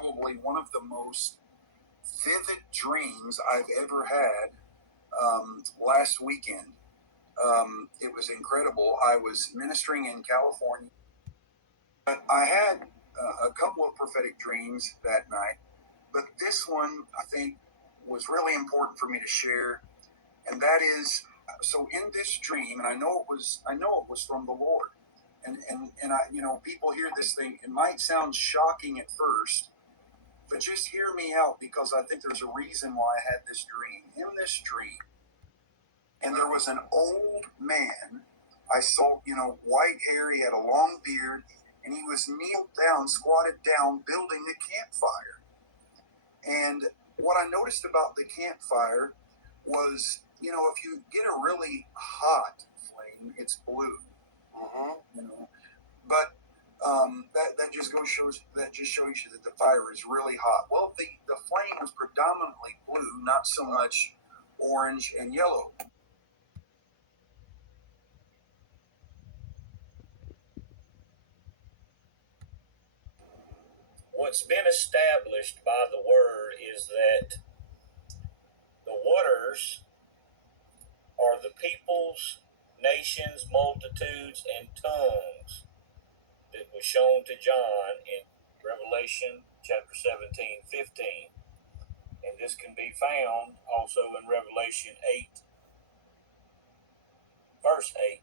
probably one of the most vivid dreams I've ever had last weekend. It was incredible. I was ministering in California. But I had a couple of prophetic dreams that night, but this one I think was really important for me to share, and that is so in this dream, and I know it was from the Lord, and people hear this thing. It might sound shocking at first, but just hear me out because I think there's a reason why I had this dream. In this dream, and there was an old man. I saw, white hair. He had a long beard, and he was kneeled down, squatted down, building the campfire. And what I noticed about the campfire was, if you get a really hot flame, it's blue. You know, but that just shows you that the fire is really hot. Well, the flame was predominantly blue, not so much orange and yellow. What's been established by the word is that the waters are the peoples, nations, multitudes, and tongues that was shown to John in Revelation chapter 17:15. And this can be found also in Revelation 8, verse 8.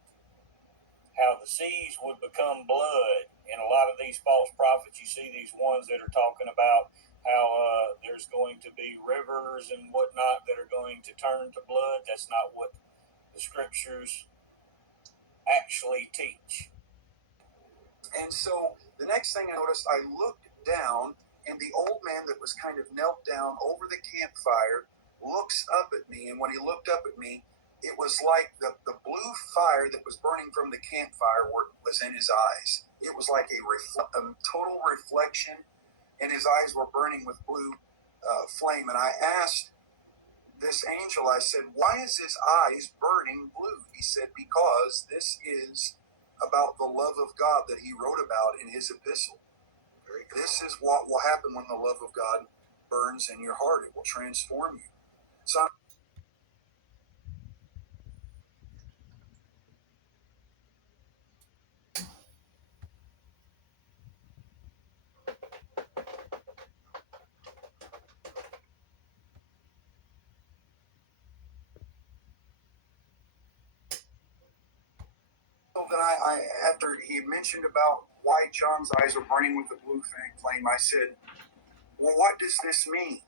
How the seas would become blood. And a lot of these false prophets, you see these ones that are talking about how there's going to be rivers and whatnot that are going to turn to blood. That's not what the scriptures actually teach. And so the next thing I noticed, I looked down, and the old man that was kind of knelt down over the campfire looks up at me. And when he looked up at me, it was like the blue fire that was burning from the campfire was in his eyes. It was like a total reflection, and his eyes were burning with blue flame. And I asked this angel, I said, "Why is his eyes burning blue?" He said, "Because this is about the love of God that he wrote about in his epistle. This is what will happen when the love of God burns in your heart. It will transform you." So then after he mentioned about why John's eyes are burning with the blue flame, I said, "Well, what does this mean?"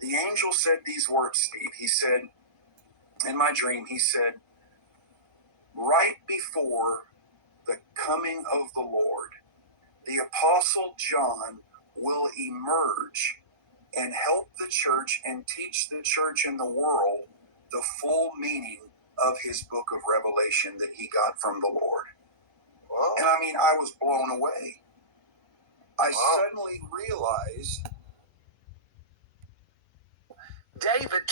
The angel said these words, Steve. He said, in my dream, he said, "Right before the coming of the Lord, the Apostle John will emerge and help the church and teach the church in the world the full meaning of his book of Revelation that he got from the Lord." Wow. And I mean, I was blown away. I suddenly realized David